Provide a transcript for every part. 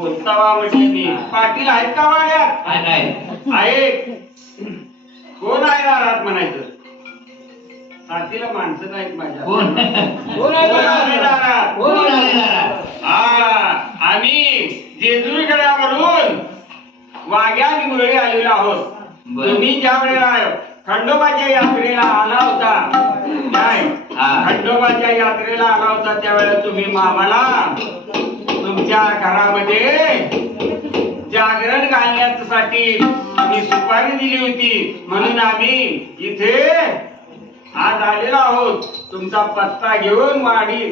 बोलतावा म्हणजे मी पाटील आहेत का वाड्यात? आहेत. कोण आहे दारात म्हणायचं? साथीला माणसं नाहीत माझ्या. कोण आहे दारात? आम्ही जेजुरीकडे वाघ्या आणि मुरळी आलेलो आहोत. तुम्ही ज्या वेळेला खंडोबाच्या यात्रेला आला होता, काय खंडोबाच्या यात्रेला आला होता त्यावेळेला तुम्ही आम्हाला तुमच्या घरामध्ये जागरण घालण्यासाठी तुम्ही सुपारी दिली होती, म्हणून आम्ही इथे आज आलेलो आहोत. तुमचा पत्ता घेऊन वाडी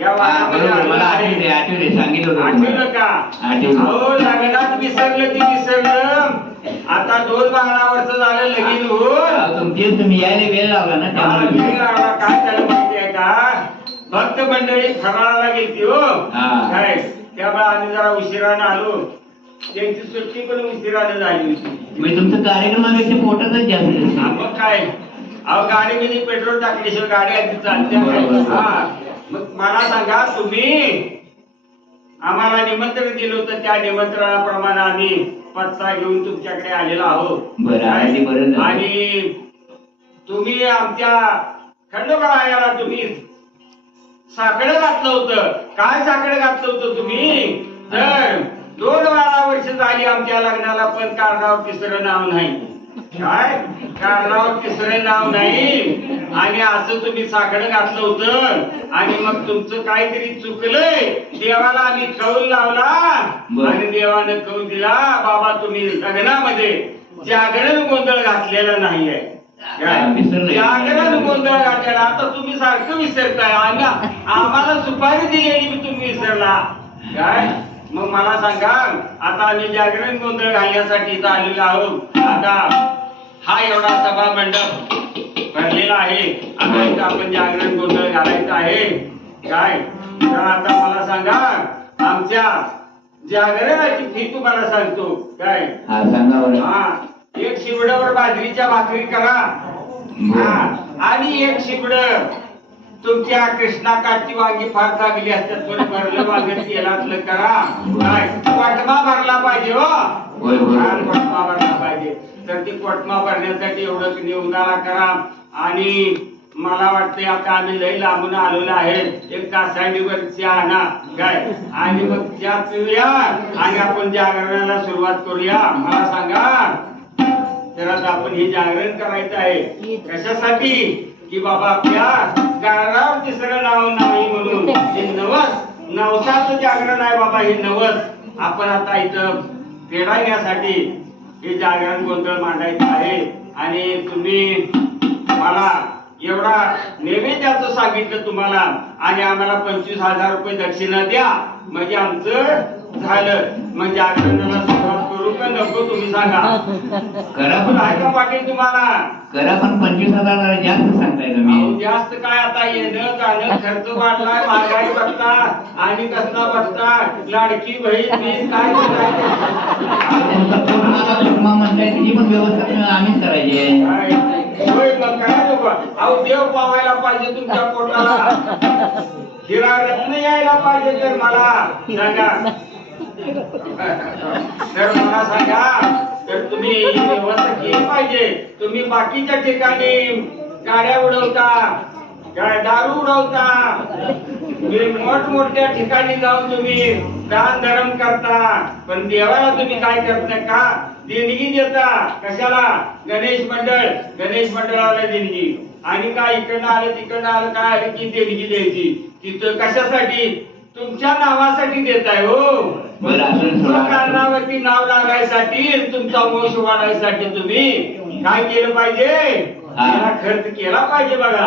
या वाड्यामध्ये आठवलं का? अहो लग्नात विसरलं ती विसरलं. आता 2-12 वर्ष झालं लगीन होऊन तुम्ही यायला वेळ लावला ना. काय झालं माहितीये का? भक्त मंडळी फराळाला गेली हो काय, त्यामुळे आम्ही जरा उशिराने आलो. त्यांची सुट्टी पण उशिराने झाली होती. तुमचं कार्यक्रमापेक्षा पोटातच जास्त. मग काय, अहो गाडीमध्ये पेट्रोल टाकल्याशिवाय गाडी आधी चालते. मग मला सांगा, तुम्ही आम्हाला निमंत्रण दिलं होतं, त्या निमंत्रणाप्रमाणे आम्ही पत्ता घेऊन तुमच्याकडे आलेलो आहोत. आणि तुम्ही आमच्या खंडोबा तुम्ही साकडं घातलं होतं. काय साकडं घातलं होतं तुम्ही? तर 2-12 वर्ष झाली आमच्या लग्नाला, पण कारणावर तिसरं नाव नाही. काय कारणावर तिसरं नाव नाही. आणि असं तुम्ही साकडं घातलं होतं. आणि मग तुमचं काहीतरी चुकलंय. देवाला आम्ही कौल लावला आणि देवानं कौल दिला, बाबा तुम्ही लग्नामध्ये जागरण गोंधळ घातलेला नाहीये. जागरण गोंधळ घातलेला. आता तुम्ही सारखं विसरताय. आम्हाला सुपारी दिलेली मी तुम्ही विसरला काय? मग मला सांगा, आता आम्ही जागरण गोंधळ घालण्यासाठी इथं आलेलो आहोत. आता हा एवढा सभा मंडप भरलेला आहे. आता इथं आपण जागरण गोंधळ घालायचं आहे काय? तर आता मला सांगा, आमच्या जागरणाची फी तुम्हाला सांगतो काय? एक शिवडावर बाजरीच्या भाकरी करा आणि एक शिवड तुमच्या कृष्णाकाठची वांगी फार चांगली असतात, पण भरलं वांग तेलातलं करा काय? कोटमा भरला पाहिजे हो. कोटमा भरला पाहिजे. तर ती कोटमा भरण्यासाठी एवढं निवडाला करा. आणि मला वाटतंय आता आम्ही लई लांबून आलेलो आहे. एक कासांडीवर चहा आणा काय, आणि मग चहा पिऊया आणि आपण जागरणाला सुरुवात करूया. मला सांगा, तर आता आपण हे जागरण करायचं आहे कशासाठी? की बाबा आपल्या कारणावर तिसरं नाव नाही म्हणून हे नवसाचं जागरण आहे बाबा. हे नवस आपण आता इथं फेडायण्यासाठी हे जागरण गोंधळ मांडायचं आहे. आणि तुम्ही मला एवढा नैवेद्याचं सांगितलं तुम्हाला, आणि आम्हाला 25,000 रुपये दक्षिणा द्या, म्हणजे आमचं झालं. म्हणजे जागरणाला सुरुवात करू का नको तुम्ही सांगा. करा पण आहे का पाटील तुम्हाला? करा पण 25,000 जास्त सांगताय तुम्ही. जास्त काय, आता येणं जाणं खर्च वाढलाय, महागाई बघता आणि कसला बघता, लाडकी बहीण काय म्हणताय तिची पण व्यवस्था आम्हीच करायची. मग काय नको, अहो देव पावायला पाहिजे तुमच्या पोटाला, हिरा रत्न यायला पाहिजे. तर मला सांगा, तर मला सांगा, तर तुम्ही ही व्यवस्था केली पाहिजे. तुम्ही बाकीच्या ठिकाणी गाड्या उडवता, दारू उडवता, मोठमोठ्या ठिकाणी जाऊन तुम्ही दान धर्म करता, पण देवाला तुम्ही काय करत नाही का? देणगी देता. कशाला? गणेश मंडळाला देणगी. आणि काय इकडनं आलं तिकडनं आलं काय आलं की देणगी द्यायची. तिथं कशासाठी? तुमच्या नावासाठी देताय हो. कारणावरती नाव लागायसाठी, तुमचा वंश वाढायसाठी तुम्ही काय केलं पाहिजे? खर्च केला पाहिजे बघा.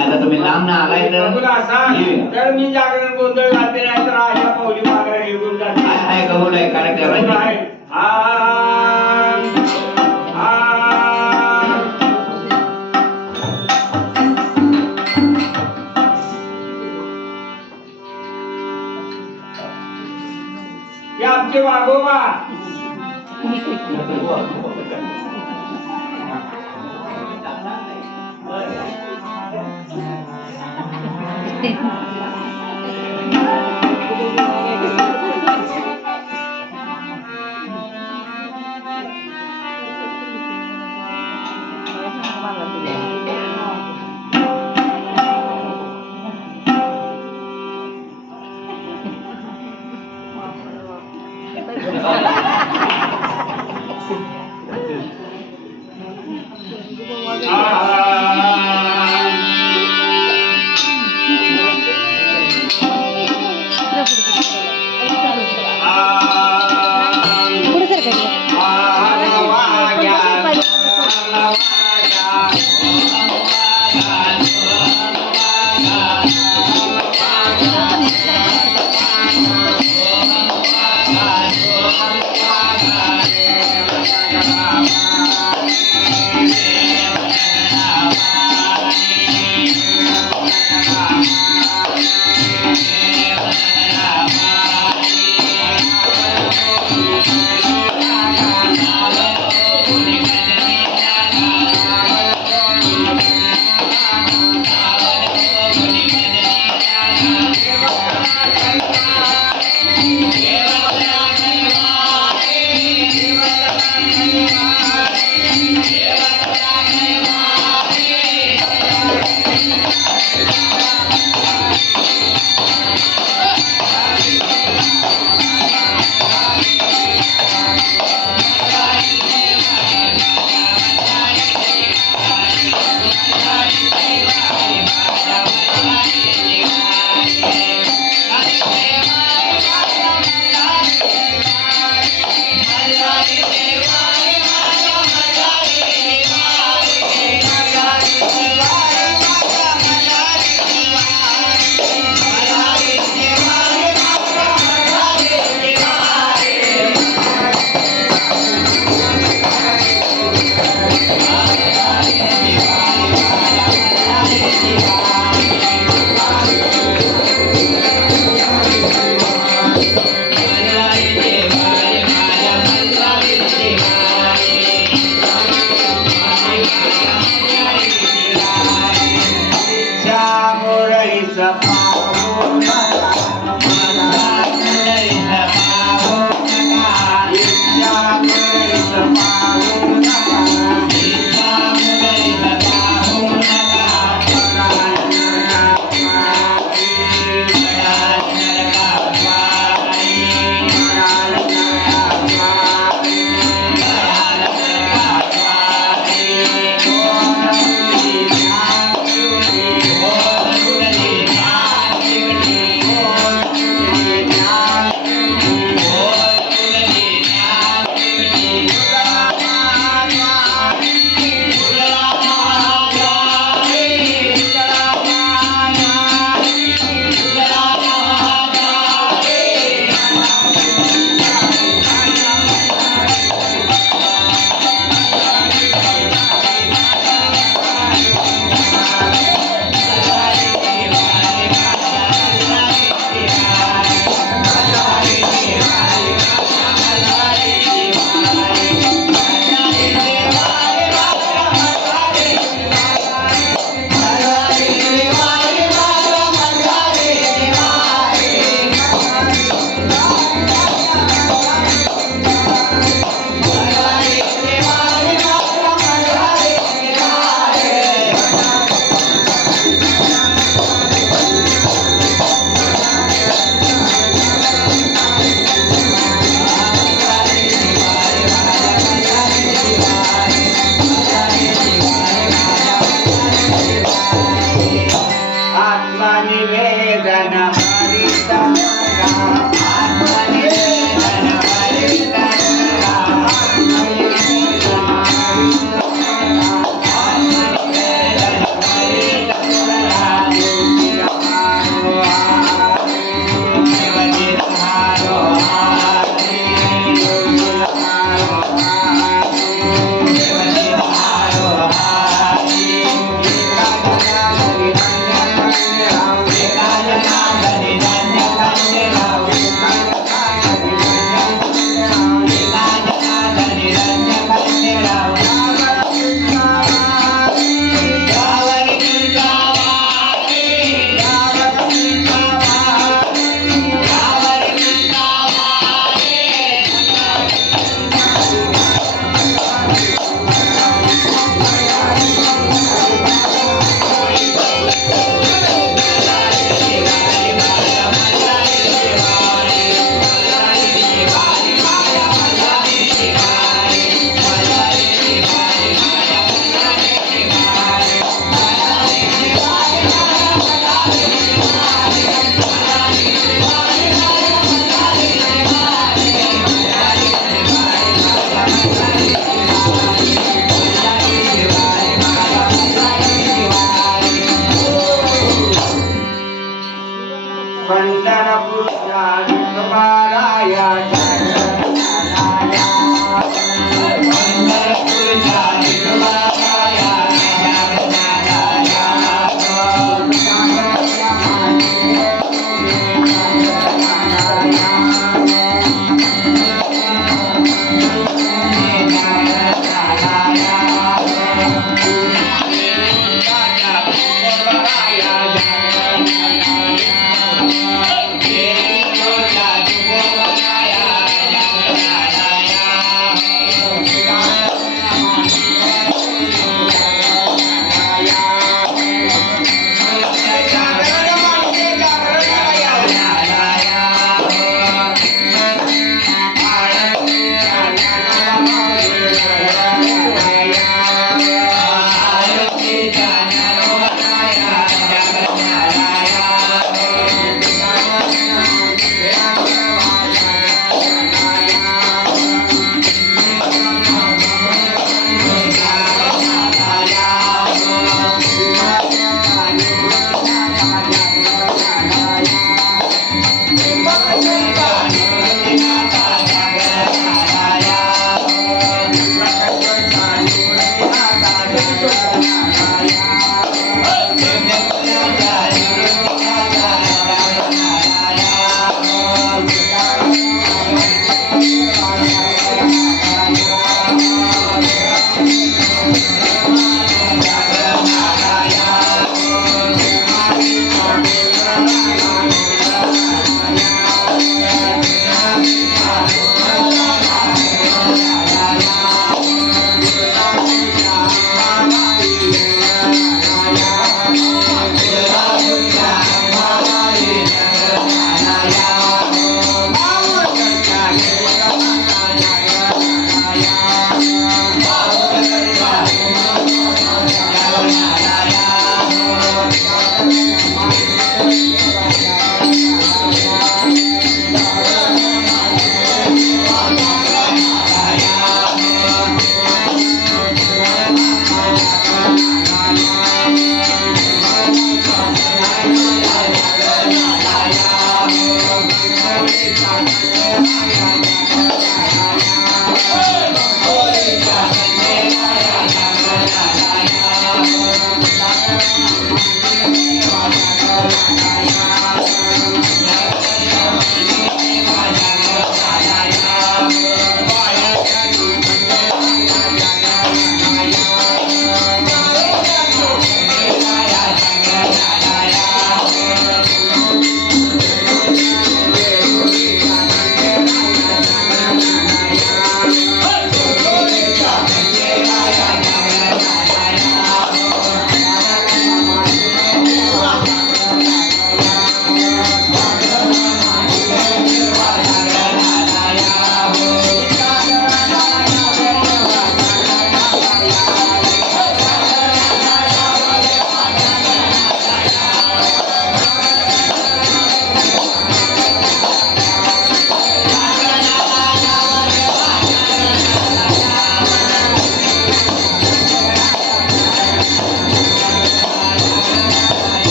आता तुम्ही लांब ना आलाय तर मी जागरण गोंधळ घालते, नाही तर आल्या पावली माघारी निघून जाते. ते आमचे वाघोबा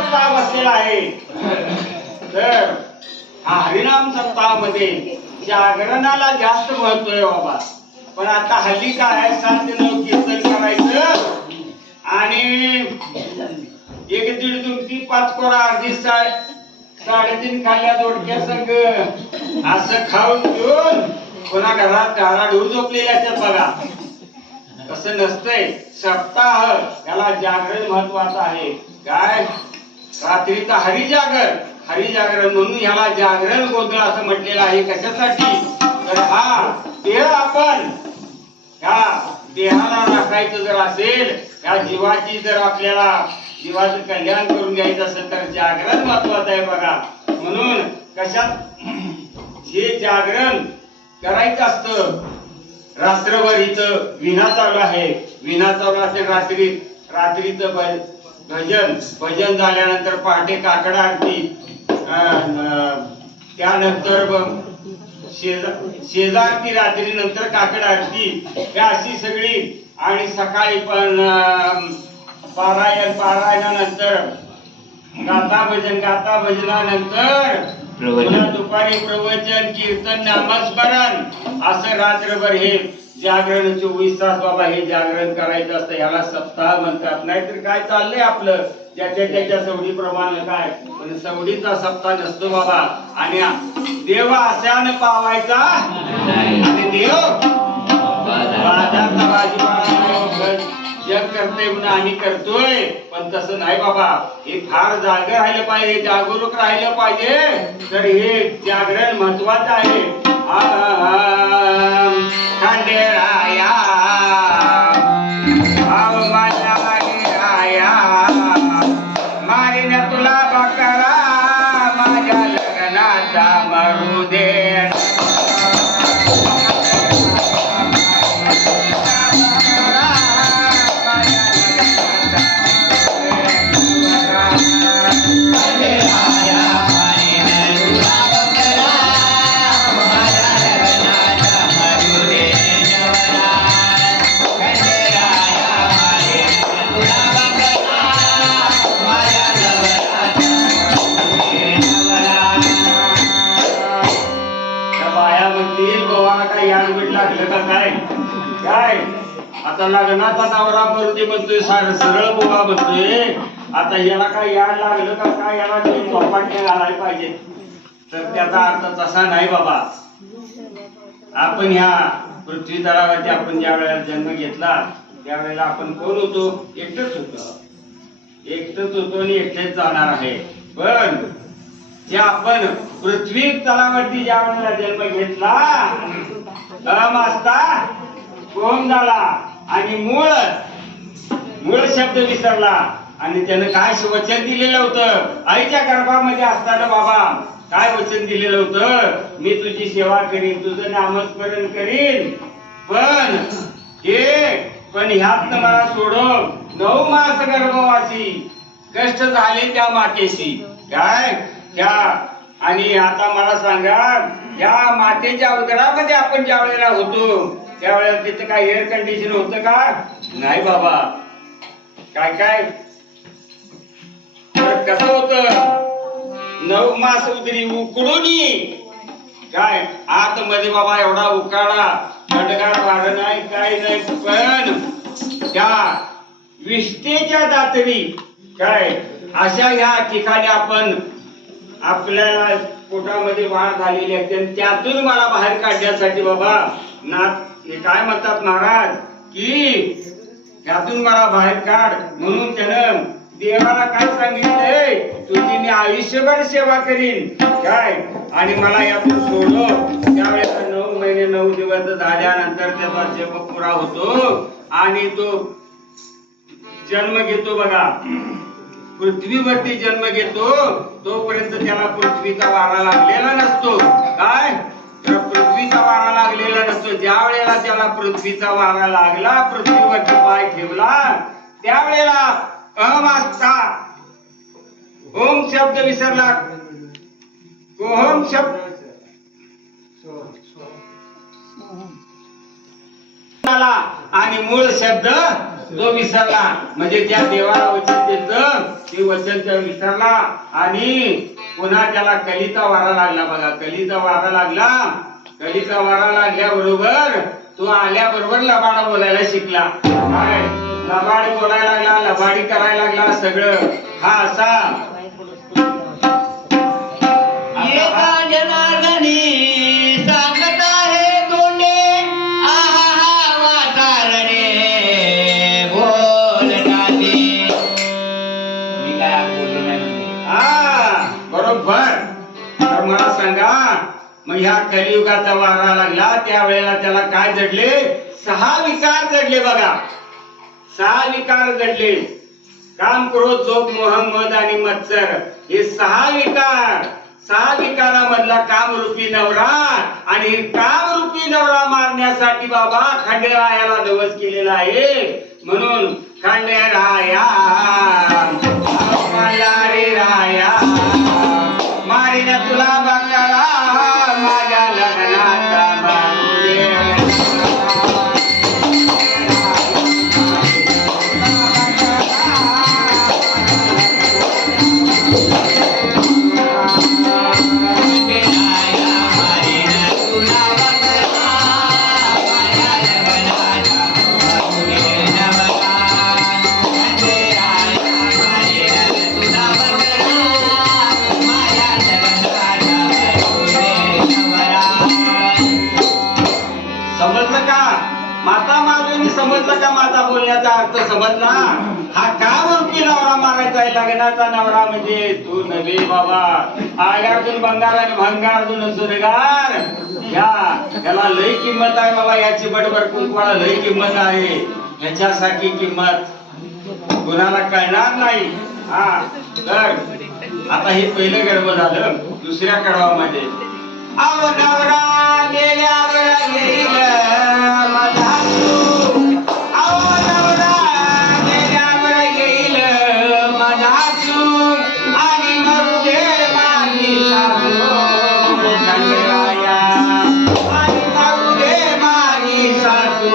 सप्ताह बसलेला आहे. तर हा हरिनाम सप्ताहामध्ये जागरणाला जास्त महत्व आहे बाबा. पण आता हल्ली काय 7-9 कीर्तन करायचं आणि 1-1.5 दुमटी 5 कोरा अर्धी 3.5 खाल्ल्या दोडक्या संग असं खाऊन घेऊन कोणा घरात गाराढोर झोपलेल्या असतात बघा. तसं नसतंय. सप्ताह याला जागरण महत्वाचं आहे. काय रात्रीचा हरिजागरण म्हणून ह्याला जागरण गोंधळ असं म्हटलेलं आहे. कशासाठी तर हा देह आपण ह्या देहाला राखायचं जर असेल, या जीवाची जर आपल्याला जीवाचं कल्याण करून घ्यायचं असेल तर जागरण महत्वाचं आहे बघा. म्हणून कशात हे जागरण करायचं असतं. रात्रभर इथं विणा चालू आहे. विणा चालू असेल रात्रीचं भजन झाल्यानंतर पहाटे काकड आरती, त्यानंतर शेजारती रात्री नंतर काकड आरती, हे अशी सगळी. आणि सकाळी पण पारायणानंतर गाथा भजनानंतर पुन्हा दुपारी प्रवचन, कीर्तन, नामस्मरण असं रात्रभर हे जागरण 24 तास बाबा हे जागरण करायचं असतं. ह्याला सप्ताह म्हणतात. नाहीतर काय चाललंय आपलं ज्याच्या सवडीप्रमाणे काय. पण सवडीचा सप्ताह नसतो बाबा. आणि देव आशानं पावायचा आणि देव बाजारचा भाजीपाला जग करते म्हणून आम्ही करतोय. पण तसं नाही बाबा. हे फार जागर राहिलं पाहिजे, जागरूक राहिलं पाहिजे. तर हे जागरण महत्वाचं आहे. खंडेराया मारीन तुला बकरा माझ्या लग्नाचा मरू दे. काय आता लग्नाचा नवरा मरुदे म्हणतोय, सरळ बोगा म्हणतोय. आता याला काय याड लागलं का काय, याला झोपाटणे घालायला पाहिजे. तर त्याचा अर्थ तसा नाही बाबा. आपण ह्या पृथ्वी तलावरती आपण ज्या वेळेला जन्म घेतला त्यावेळेला आपण कोण होतो? एकटंच होतो आणि एकटेच जाणार आहे. पण जे आपण पृथ्वी तलावरती ज्या वेळेला जन्म घेतला असता कोण झाला आणि मूळ शब्द विसरला. आणि त्यानं काय वचन दिलेलं होतं आईच्या गर्भामध्ये असताना बाबा? काय वचन दिलेलं होतं? मी तुझी सेवा करीन, तुझं नामस्मरण करीन. पण ह्यात मला सोडून 9 मास गर्भवासी कष्ट झाले त्या मातेशी. काय त्या आणि आता मला सांगा, या मातेच्या उदरामध्ये आपण ज्या वेळेला होतो त्यावेळेला तिथं काय एअर कंडिशन होतं का? नाही बाबा. काय कसं होतं? 9 मास उदरी उकडून काय आतमध्ये बाबा एवढा उकाडा, थंडगार वारं नाही, काय नाही. पण त्या विष्ठेच्या दातरी काय अशा ह्या ठिकाणी आपण आपल्याला पोटामध्ये वाढ झालेली आहे. त्यातून मला बाहेर काढण्यासाठी बाबा हे काय म्हणतात महाराज की त्यातून मला बाहेर काढ म्हणून त्यानं देवाला काय सांगितलंय? तुझी मी आयुष्यभर सेवा करीन काय, आणि मला यातून सोडो. त्यावेळेला 9 महिने 9 दिवस झाल्यानंतर त्याचा जन्म पुरा होतो आणि तो जन्म घेतो बघा. पृथ्वीवरती जन्म घेतो तोपर्यंत त्याला पृथ्वीचा वारा लागलेला नसतो. काय पृथ्वीचा वारा लागलेला नसतो. ज्या वेळेला त्याला पृथ्वीचा वारा लागला, पृथ्वीवरती पाय ठेवला, त्यावेळेला अहमास्ता ओम शब्द विसरला. ओम शब्द आणि मूळ शब्द तो विसरला. म्हणजे त्या देवाला वचन देतं मी वचन तर विसरला आणि पुन्हा त्याला कलीचा वारा लागला बघा. कलीचा वारा लागल्याबरोबर तो आल्याबरोबर लबाड बोलायला शिकला. काय लबाड बोलायला लागला, लबाडी करायला लागला सगळं. हा असा एका जनार्दनी सांगत आहे तोंडे, आहा वातारणे बोलताते. मी काय आज बोललो नाही म्हणजे. हा बरोबर. तर मला सांगा, मग ह्या कलियुगाचा वारा लागला त्यावेळेला त्याला काय जडले? 6 विकार जडले बघा. 6 विकार जडले. काम, क्रोध, झोप, मोह, मद आणि मत्सर हे 6 विकार. 6 विकारामधला कामरूपी नवरा आणि कामरूपी नवरा मारण्यासाठी बाबा खंडेरायाला दवस केलेला आहे. म्हणून खंडेराया रे राया मारीन तुला बघायला माझ्या लग्नाचा बांधे. समजलं का माता माधुनी? समजलं का माझा बोलण्याचा अर्थ समजला? हा कामरूपी नवरा मारायचा आहे. लग्नाचा नवरा म्हणजे तू नव्हे बाबा. आगातून बंगार आणि भंगारातून सुरगार. याला लय किंमत आहे बाबा. याची बडबड कुंकवाला लय किंमत आहे. याच्यासाठी किंमत कुणाला कळणार नाही. हा तर आता हे पहिलं गडबड झालं. दुसऱ्या कडवामध्ये अव नवरा गेल्यावर गेल माझा तू. अव नवरा गेल्यावर गेल माझा तू. आणि मरू दे माझी सासू खंडेराया. आणि मरू दे माझी सासू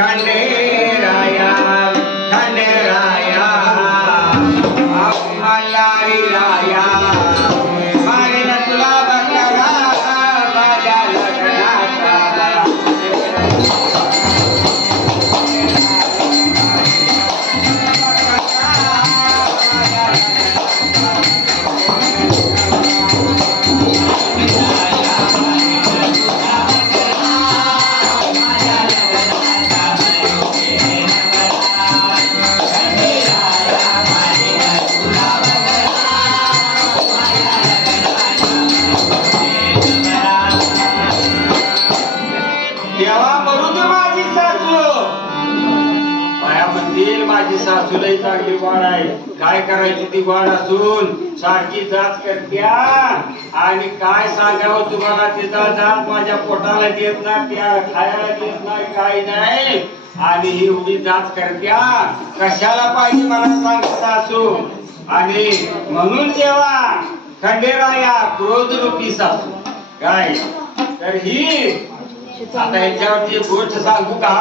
खंडेराया. खंडेराया मल्हारी राया मारेन तुला बघायला माझ्या लग्नाचा. तेव्हा मरू दे माझी सासू. माया म्हणतील माझी सासू लई चांगली गोड आहे. काय करायची ती गोड असून सारखी जाच करत्या. आणि काय सांगावं तुम्हाला, तिचा जात माझ्या पोटाला देत नाही, त्या खायला देत नाही, काही नाही. आणि ही एवढी जाच करत्या. कशाला पाहिजे मला सांग सासू. आणि म्हणून जेव्हा खंडेराया क्रोध रूपी सासू काय तर ही आता याच्यावरती एक गोष्ट सांगू का?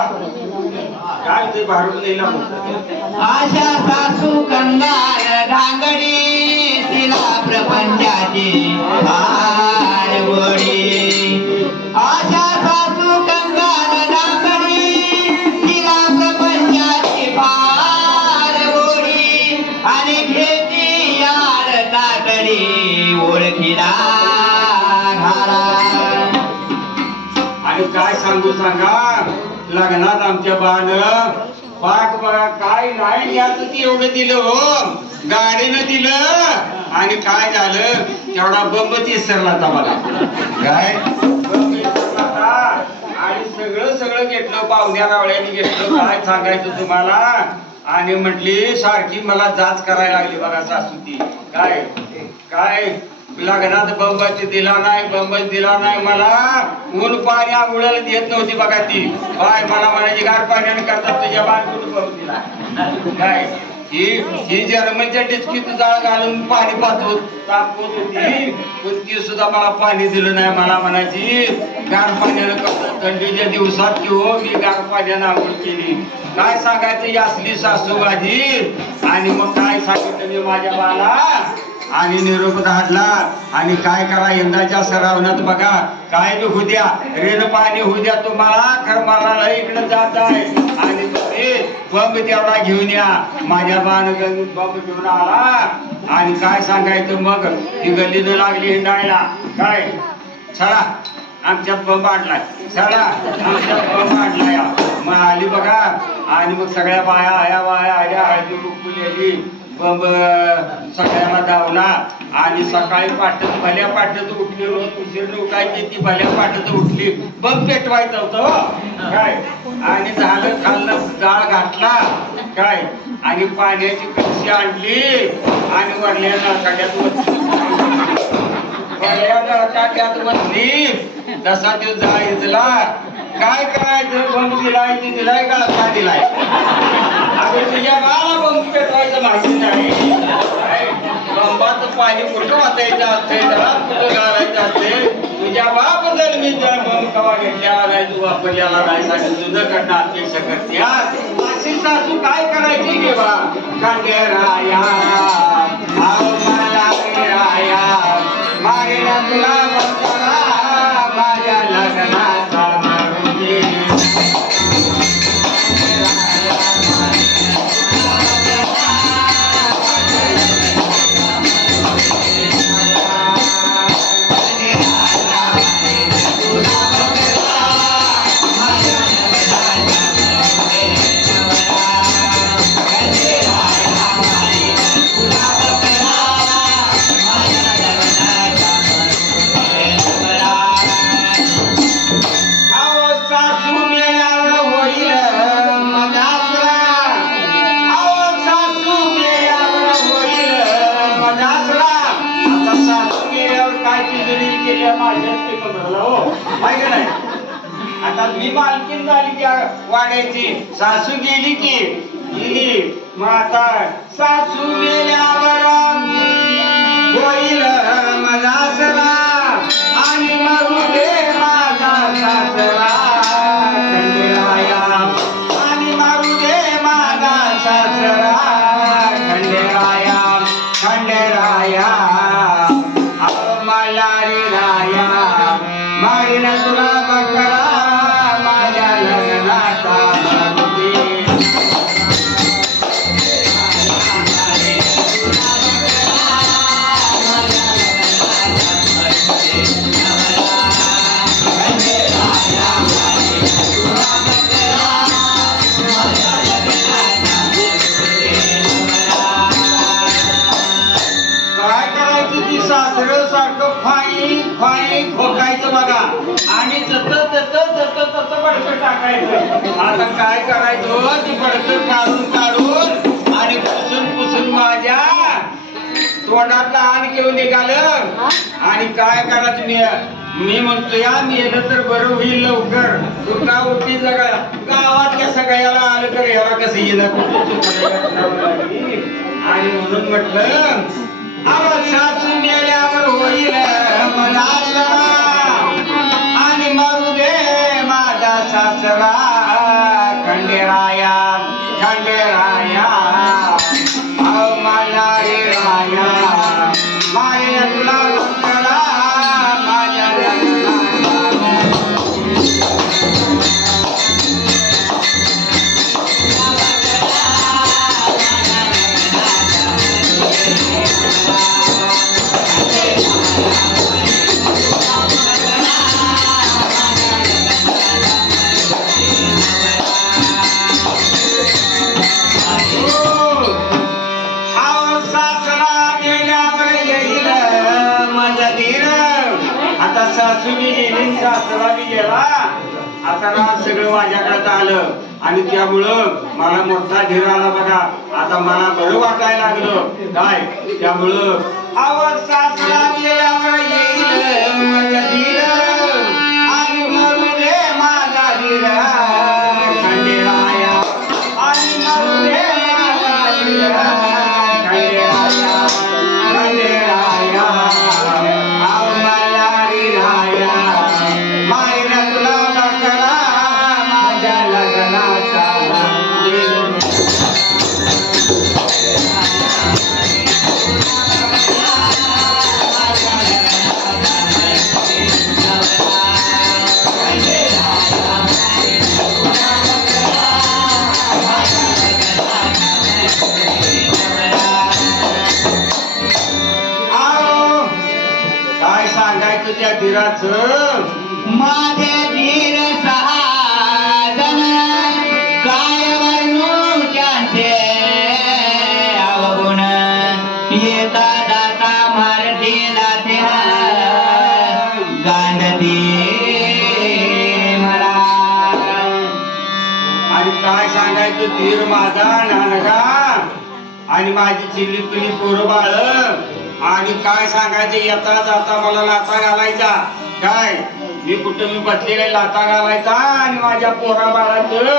काय ते भारून लिहिला होतं. आशा सासू कंगाल धांगडी, तिला प्रपंचाची भार गोडी. आशा सासू कंगाल धांगडी, तिला प्रपंचाची भार गोडी. आणि घेती यार तातडी, ओळखीला घाला. आणि काय सांगू सांगा, लग्नात आमच्या बाण पाठ बघा काय नाही याचं ती एवढं दिलं हो. गाडीनं दिलं आणि काय झालं तेवढा बंबच विसरला मला. काय बंब विसरला आणि सगळं घेतलं. पाहुण्या रावळ्याने घेतलं. काय सांगायचं तुम्हाला. आणि म्हटली सारखी मला जाच करायला लागली बघा सासू ती. काय काय लग्नात बंबच दिला नाही मला. ऊन पाणी आंघोळ्याला देत नव्हती बघा ती. काय मला म्हणायची गार पाण्याने करतात तुझ्या बाण कुठं बंब दिला. काय ही जर्मनच्या डिचकीत जाळ घालून पाणी तापवत होती. पण ती सुद्धा मला पाणी दिलं नाही. मला म्हणायची गार पाण्यानं करतात थंडीच्या दिवसात की हो मी गार पाण्यानं आंघोळ केली. काय सांगायचं ही असली सासू माझी. आणि मग काय सांगितलं मी माझ्या बाला आणि निरोप धाडला. आणि काय करा यंदाच्या श्रावणात बघा काय बी होऊ द्या रेण पाणी होऊ द्या तुम्हाला खरं मला इकडे जात आहे. आणि तुम्ही बंब तेवढा घेऊन या. माझ्या बाण बंब घेऊन आला. आणि काय सांगायचं मग ती गल्लीनं लागली हिंडायला. काय चला आमच्यात बंब आणलाय. चला आमच्यात बंब आणलाय. मग आली बघा. आणि मग सगळ्या बाया आल्या हळदी कुंकू बंब सगळ्याला धावला. आणि सकाळी पाठत भल्या पाठत उठली. रोज उशीर उठायची ती भल्या पाठत उठली. बंब पेटवायचं होतं काय. आणि झालं खाल्लं जाळ घातला काय. आणि पाण्याची कळशी आणली आणि वरल्या नळकाट्यात बसली. तसा तो जाळ इजला. काय करायचं बंब दिलाय का दिलाय. अगं तुझ्या बाला बंब पेटवायचं माहिती नाही. बंबाचं पाणी कुठं वाचायचं असते कुठं घालायचं असते. तुझ्या बाप जर मी जर बंब कवा घेतलेला नाही तू वापरलेला नाही सांगितलं तुझं कडनं अपेक्षा करते. अशी सासू काय करायची गे बा. कांडेराया मारेला तुला बसला माझ्या लग्नाचा मारुती. आता मी मालकीन झाली त्या वाड्याची. सासू गेली की गेली. मग आता सासू गेल्यावर होईल मजासरा. आणि मरू दे माझा सासरा खंडेराया. आणि मारू दे माझा सासरा खंडेराया. खंडेराया मल्हारी राया मारीन तुला बकरा माझ्या लग्नाचा मारुती. काय करायचं ती सासरं सारखं फाई ठोकायचं बघा. आणि तसं बडकं टाकायचं. आता काय करायचं ती बडकं काढून आणि पुसून माझ्या तोंडातला आण घेऊन निघालं. आणि काय करायचं मी म्हणतो या मी येणं तर बरं होईल लवकर. तू का उठी जगा गावातल्या सगळ्याला आलं तर याला कसं येणं. आणि म्हणून म्हटलं सासू मेल्यावर होईल मनाला. आणि मारू दे माझा सासरा खंडेराया. खंडेराया मल्हारी राया मारे तुला बकरा माझ्या लग्नाचा. सासू मी गेली सासरा मी गेला. आता रात सगळं माझ्याकडे आलं. आणि त्यामुळं मला मोठा धीर आला बघा. आता मला बरं वाटायला लागलं काय. त्यामुळं आवाज सासरा गेल्यावर येईल माझ्या धीर. आणि मरू दे माझा धीर खंडेराया. आणि मरू दे माझा धीर खंडेराया. खंडेराया मल्हारी राया मारीन तुला बकरा त्या धीराचं माझे धीर सहाजन काय वर्णू त्यांचे अवगुण येता जाता मारती जाते गांधती मला. आणि काय सांगायचं धीर माझा नानका आणि माझी चिल्ली पिली पोरं बाळ आणि काय सांगायचं येता जाता मला लाथा घालायचा काय मी कुठं मी बसलेला लाथा घालायचा आणि माझ्या पोरा बाळाचं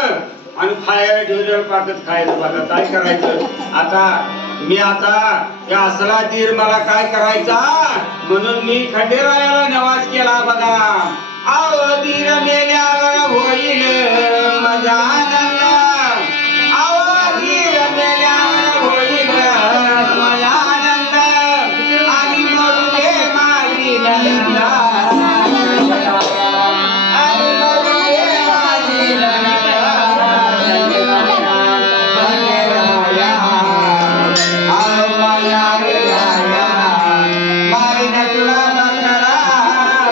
आणि खायला ढेर पाकच खायचं बघा काय करायचं आता मी आता या असला धीर मला काय करायचा म्हणून मी खंडेरायाला नवाज केला बघा. आव धीर मेल्यावर होईल माझा आनंद आव धीर मेल्यावर होईल माझा आनंद आणि मरू दे माझी नंद आणि मरू दे माझी नंद आव मला राया मारीन तुला बकरा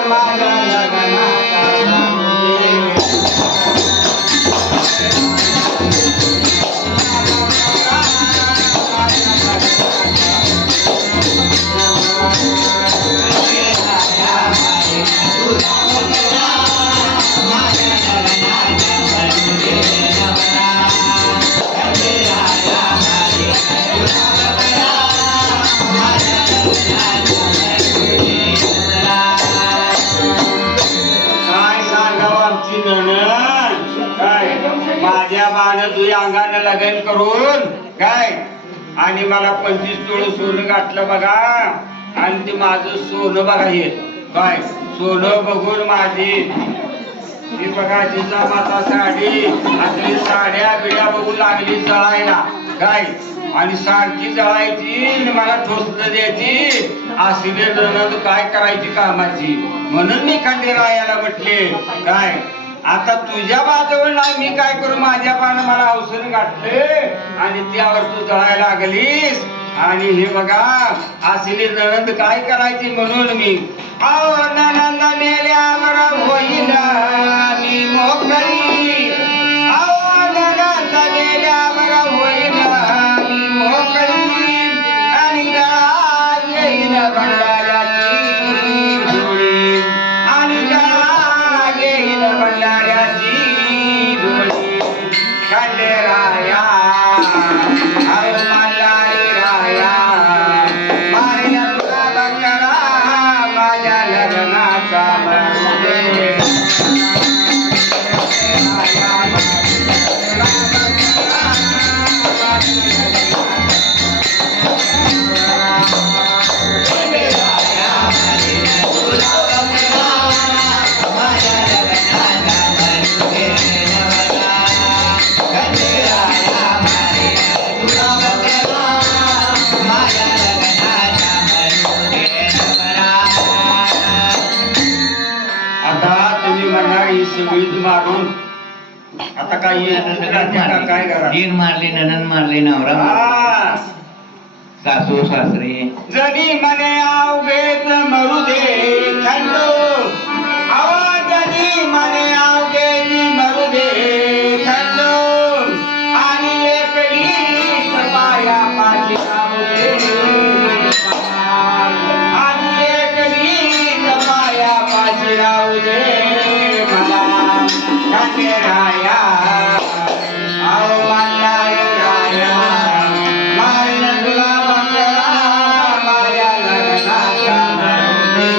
माझ्या लग्नाचा काय सांगावं आमची नणंद काय माझ्या बाण तुझ्या अंगानं लगन करून काय आणि मला 25 तोळ सोनं घातलं बघा आणि ते माझं सोनं बघा हे काय सोनं बघून माझी ती बघा तिचा माता साडी असली साड्या बिड्या बघून लागली जळायला काय आणि सारखी जळायची आणि मला ठोसलं द्यायची असली नणंद काय करायची कामाची म्हणून मी खंडेरायाला म्हटले काय आता तुझ्या बाजूवर नाही मी काय करू माझ्या पानं मला औषध गाठले आणि त्यावर तू जळायला लागलीस आणि हे बघा असली नणंद काय करायची म्हणून मी आव नणंद मेल्यावर होईल मी मोकळी आव नणंद मेल्यावर होईल मी मोकळी आणि जळा येईल भंडाऱ्याची धुळी आणि जळा येईल भंडाऱ्याची धुळी खंडेराया आव मल्हारी राया मारीन तुला बकरा माझ्या लग्नाचा मरू दे. आता तुम्ही म्हणणार ही सगळी मारून आता काय काय करा धीर मारली ननन मारली नवरा हा. सासू सासरे जनी मने अवघेच मरू दे खंडो आवाजनी मने अवघेच मरू दे खंडो आणि एकली पाया पाठी राहू दे आणि एकली पाया पाठी राहू दे मला खंडेराया आव मल्हारी राया मारीन तुला बकरा माझ्या लग्नाचा मरू दे.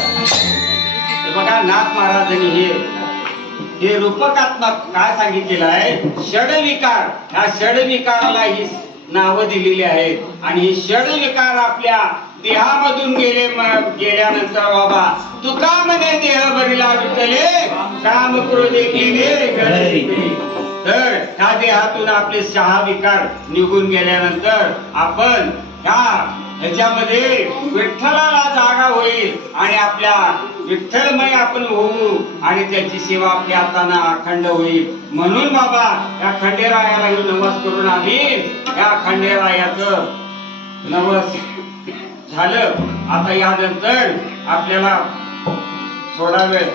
हे बघा नाथ महाराजांनी हे रूपकात्मक काय सांगितलेलं आहे षडविकार ह्या षडविकाराला ही नावं दिलेली आहेत आणि हे षडविकार आपल्या देहामधून गेल्यानंतर बाबा तुका म्हणे देह भरिला विठ्ठले काम क्रोधे केले घरी. तर ह्या देहातून आपले 6 विकार निघून गेल्यानंतर आपण ह्याच्यामध्ये विठ्ठलाला जागा होईल आणि आपल्या विठ्ठलमय आपण होऊ आणि त्याची सेवा आपल्या हाताने अखंड होईल. म्हणून बाबा या खंडेरायाला नमस करून आम्ही या खंडेरायाचं नवस झालं. आता यानंतर आपल्याला थोडा वेळ